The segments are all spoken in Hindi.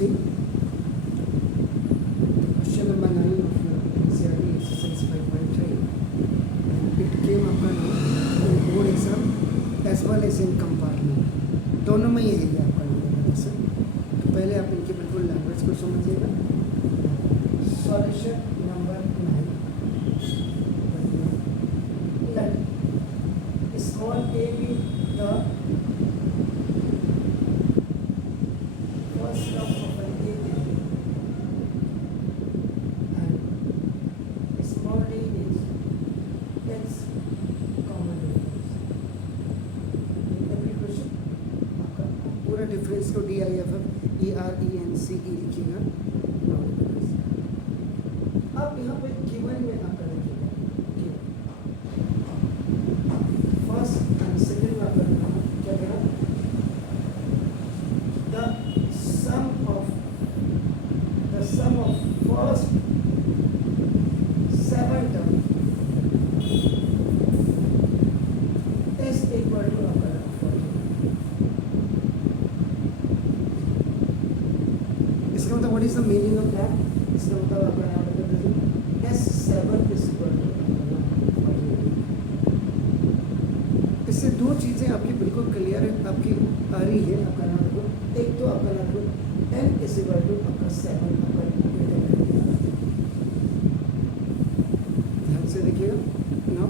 see question number 9 of your NCERT exercise 5.3, and it came आपका ना in board exam as well as in compartment, दोनों में ये है आपका नंबर से। तो पहले आप इनके बिल्कुल लैंग्वेज को समझिएगा। Solution number 9, let small a be the first term of an agent and small d is its common difference. Every question आपका पूरा डिफरेंस को DIFF ERENCE लिखिएगा। अब यहाँ पे गिवन में आपका लिखिएगा फर्स्ट एंड सेकेंड में आपका क्या करा the sum of first 7 term is equal to आपका 40। इसका मतलब what is the meaning of that? इसका मतलब आपका S7 इज इक्वल टू 48। इससे दो चीज़ें आपकी बिल्कुल क्लियर है, आपकी आ रही है आपका नाम देखो। एक तो आपका नाम देखो n इज इक्वल टू आपका 7 आपका ध्यान से देखिएगा now.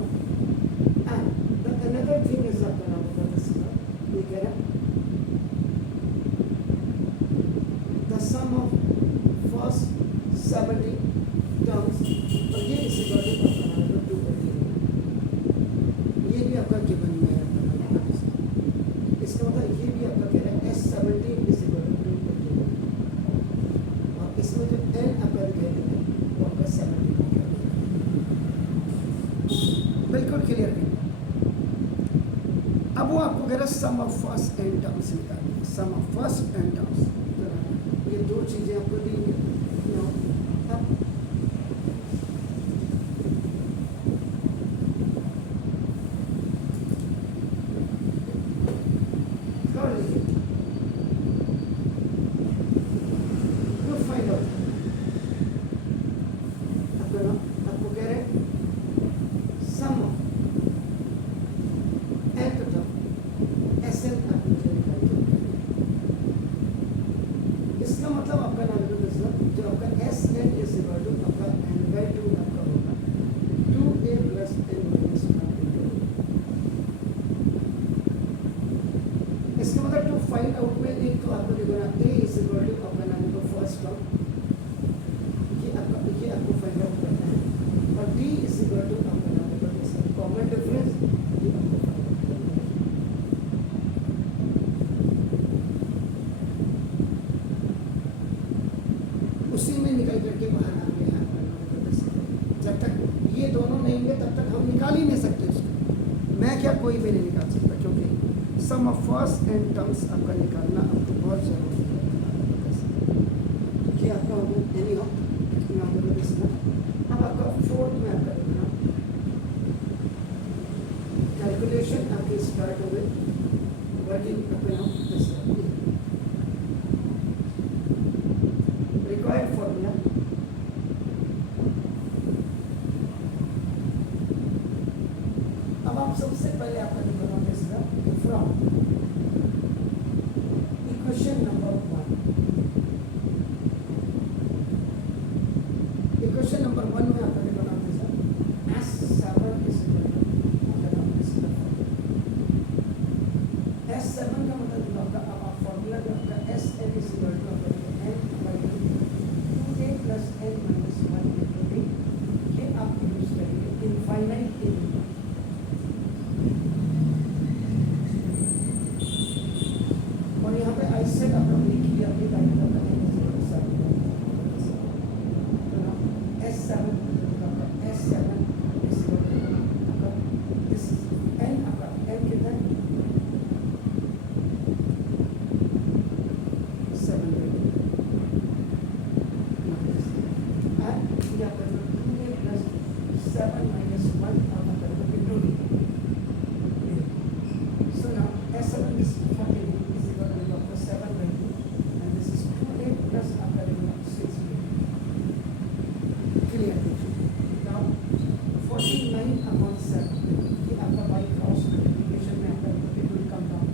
And the another thing is आपका नाम होगा ये कह रहा है the sum of first 70 terms और ये इस इक्वल टू आपका नाम होगा 2 ये भी आपका गिवन में है। इसका मतलब ये भी आपका कह रहा है S17 इज इक्वल टू 2 और इसमें जो n आपका दिखाई देता है वो आपका 70 बिल्कुल क्लियर है। अब वो आपको कह रहा है सम ऑफ फर्स्ट n टर्म्स निकालनी है, सम ऑफ फर्स्ट n टर्म्स। ये दो चीज़ें आपको दी गई। अब इसका मतलब आपका नाम जो आपका SN इज इक्वल टू आपका n/2 आपका होगा 2a प्लस n माइनस 1 इसका मतलब टू फाइंड आउट में एक तो आपको देखो ना a इज इक्वल टू आपका नाम जो फर्स्ट टर्म ये आपको फाइंड आउट करना है और d इज इक्वल टू आपका नाम जो इसका कॉमन डिफरेंस ये आपको फाइंड आउट करना है। उसी में निकल करके बाहर आ गए हैं। जब तक ये दोनों नहीं होंगे तब तक हम निकाल ही नहीं सकते उसको। मैं क्या कोई भी नहीं निकाल सकता क्योंकि सम ऑफ फर्स्ट एंड टर्म्स आपका निकालना आपको बहुत ज़रूरी है। कि आपका एनी हो अब आपका फोर्थ में आपका देखना कैलकुलेशन आपकी स्टार्ट हो गई। वर्किंग आपका नाम required formula अब आप सबसे पहले आपका निकालना इसका from equation number 1। Equation number 1 में आपका निकालना इसका S7 is equal to S7 का मतलब आपका अब आप फॉर्मूला जो आपका SN इज इक्वल टू आपका n/2 plus n minus 1 into d ये आप यूज करेंगे इनफाइनाइट एलिमेंट। और यहाँ पे आई सेड आपका लिख लिया अपनी टाइप का S7 आपका S7 इज इक्वल टू आपका दिस n आपका n कितना है 7 7 minus 1 into d. So now S7 is 40 is equal to 7 by 2 and this is 2a plus plus आपका रहेगा 6b। क्लियर देखिए। नाउ 49/7 ये आपका बाई क्रॉस मल्टीप्लिकेशन में आपका it will come down,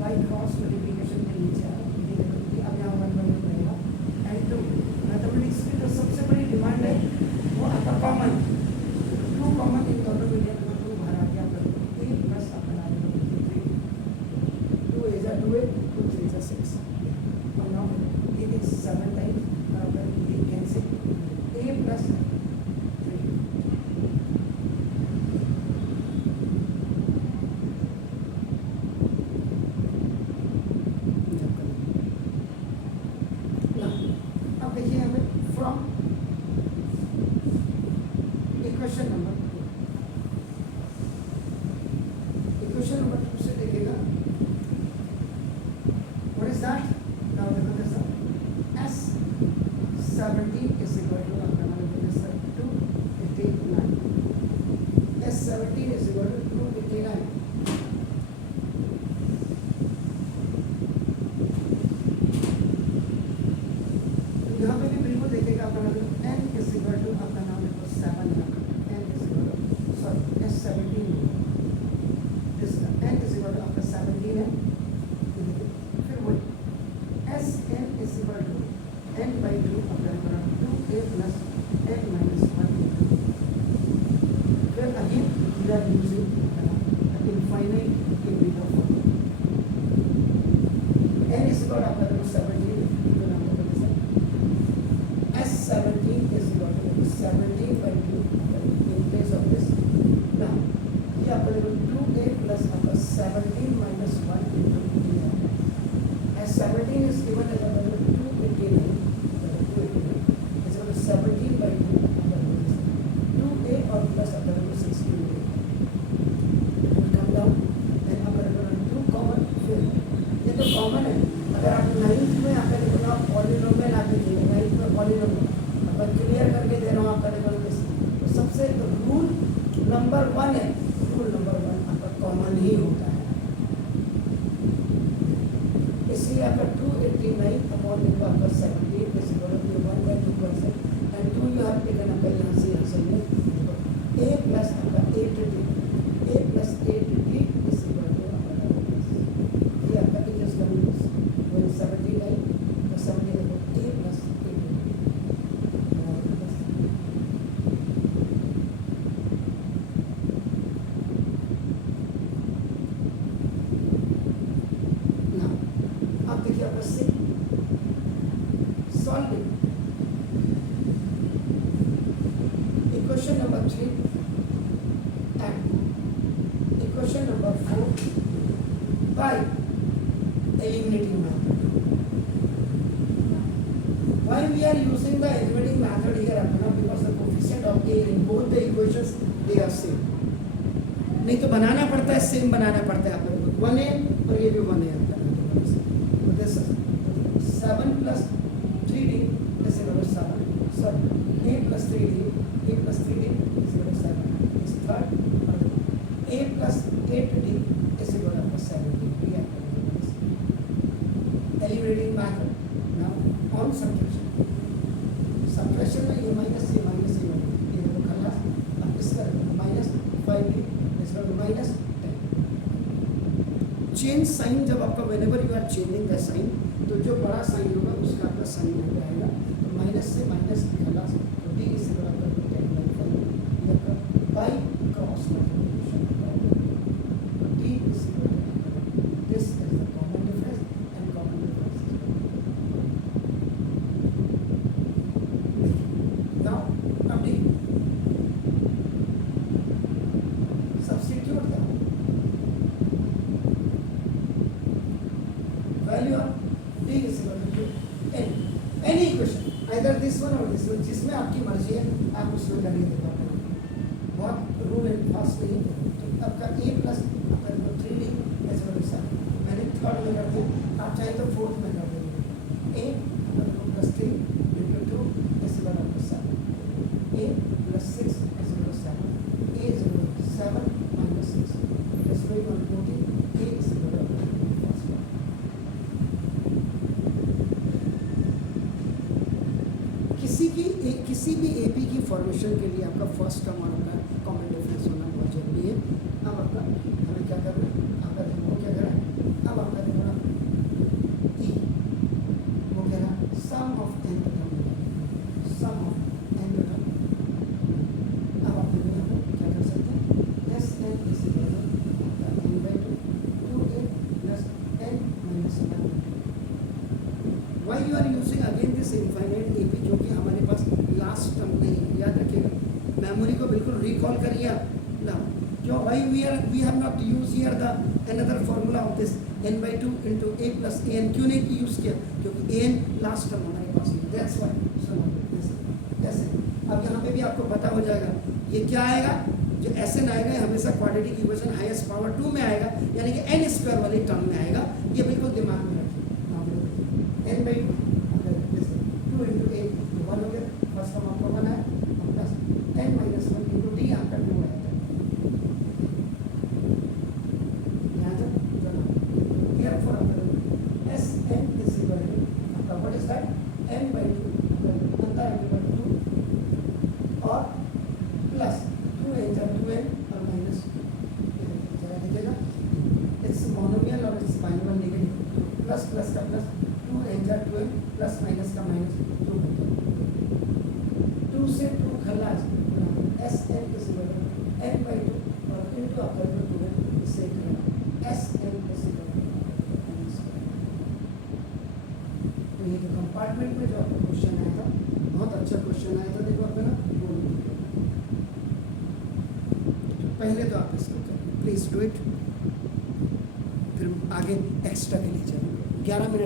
by cross multiplication में नीचे आया ये देखो कि अब यहाँ 1 1 रहेगा। एंड 2 मैथमेटिक्स की जो सबसे बड़ी डिमांड है वो आपका कॉमन, 2 कॉमन इन दोनों में लिया तो 2 बाहर आ गया आपका 3 प्लस आपका आ जाएगा 3, 2 is a 2 2 3 is a 6 और नाउ it is 7 times और आपका ये कैंसिल a प्लस 3 अब देखिए हमें फ्रॉम इक्वेशन नंबर 2 से देखेगा व्हाट इज दैट। नाउ देखो this S17 is equal to आपका नाम है 289, S17 is equal to 289। यहाँ पे भी बिल्कुल देखेगा आपका नाम n is equal to आपका नाम है 7 n is equal to sorry S17 this n is equal to आपका 17 है। फिर वही Sn is equal to n by 2 अपना 2a plus n minus 1। फिर again we are using infinite in beta form। n is equal to आपका 17 तो नाम होगा S17 is equal to 17 by 2 in place of this। now ये आपका देखो 2a plus आपका 17 minus 1 into 2a। S17 is given as a 289 is equal to 17 by 2 2a और plus आपका 16a come down then आपका 2 कॉमन। फिर ये तो कॉमन है, अगर आप 9th में आपका देखो आप पॉलिनोमियल आके देंगे 9th में पॉलिनोमियल अब क्लियर करके दे रहा हूँ आपका देखो तो सबसे रूल नंबर 1 है, रूल नंबर 1 आपका कॉमन ही होता है। इसलिए आपका 289 अपॉन देखो आपका 17 is equal to 1/2% and 2 you have taken आपका यहाँ से में a प्लस आपका 8d a plus 8d is equal to आपका ये आपका इज कमिंग 79 तो 70 देखो a प्लस 8d। अब देखिए आपका solving equation number 3 and equation number 4 by eliminating method। why we are using the eliminating method here apna because the coefficient of a in both the equations they are same। नहीं तो बनाना पड़ता है, सेम बनाना पड़ता है आपको 1a और ये भी 1a आता है। 7 plus 3d is equal to 7 sorry a plus 3d is equal to 7 is third a plus 8d is equal to 17 eliminating method। now on subtraction में ये माइनस ये देखो खल्लास अब इसका -5d is equal to -10। Change sign जब आपका whenever you are changing the sign तो जो बड़ा साइन होगा उसका आपका साइन यहाँ पे आएगा तो माइनस से माइनस खलास तो d इज इक्वल टू 10/5 ये आपका बाई क्रॉस मल्टीप्लिकेशन तो d is equal to this is the common difference and common difference now अब d substitute the value of d is equal to n any equation either this one or this one जिसमें आपकी मर्जी है आप उसमें करिए देखो बहुत रूल एंड फास्ट नहीं तो आपका a प्लस आपका 3d इज इक्वल टू 7 मैंने थर्ड में कर दिया आप चाहे तो फोर्थ में कर दीजिए a plus 3 into 2 is equal to 7 a plus 6 is equal to 7 a is equal to 7 minus 6 it is going on 14 a is equal to किसी भी एपी की फॉर्मेशन के लिए आपका फर्स्ट टर्म और आपका कॉमन डिफरेंस होना बहुत जरूरी है। अब आपका हमें क्या करना है, आपका देखो क्या करना है, अब आपका देखो ई वो कह रहा sum of n term, sum of n term. अब आप देखो यहाँ पर क्या कर सकते हैं, S N is equal to N by two a plus n minus one. Why you are using again this infinite AP, क्योंकि हमारे पास लास्ट टर्म नहीं है, याद रखिएगा, मेमोरी को बिल्कुल रिकॉल करिए ना। क्यों why we have not used here the another formula of this n by 2 into a plus a n, क्यों नहीं यूज़ किया, क्योंकि a n लास्ट टर्म हमारे पास नहीं, that's why। ऐसे अब यहाँ पे भी आपको पता हो जाएगा ये क्या आएगा, जो एस एन आएगा हमेशा क्वाड्रेटिक इक्वेशन हाईएस्ट पावर 2 में आएगा, यानी कि एन स्क्वायर वाली टर्म में आएगा, ये बिल्कुल दिमाग में रखिए। एन बाई 2 इंटू ए 1 हो गया, फर्स्ट टर्म आपका 1 है, plus n minus 1 into d आपका 2 आया था। यहाँ तक चलो, therefore आपका S N is equal to आपका what is that n by 2 अंतर है बाई 2 और प्लस 2 एन और माइनस जरा देखिएगा, इट्स मोनोमियल और it's binomial negative, plus plus का प्लस 2 एन प्लस माइनस का माइनस 2 2 से 2 खलास S N is equal to N by 2 और इनटू आपका 2 है, इससे S N is equal to. तो ये जो कंपार्टमेंट में जो आपका क्वेश्चन आया था, बहुत अच्छा क्वेश्चन आया था, देखो आपका ना पहले तो आप इसको करें, प्लीज डू इट, फिर आगे एक्स्ट्रा के लिए चलें। 11 मिनट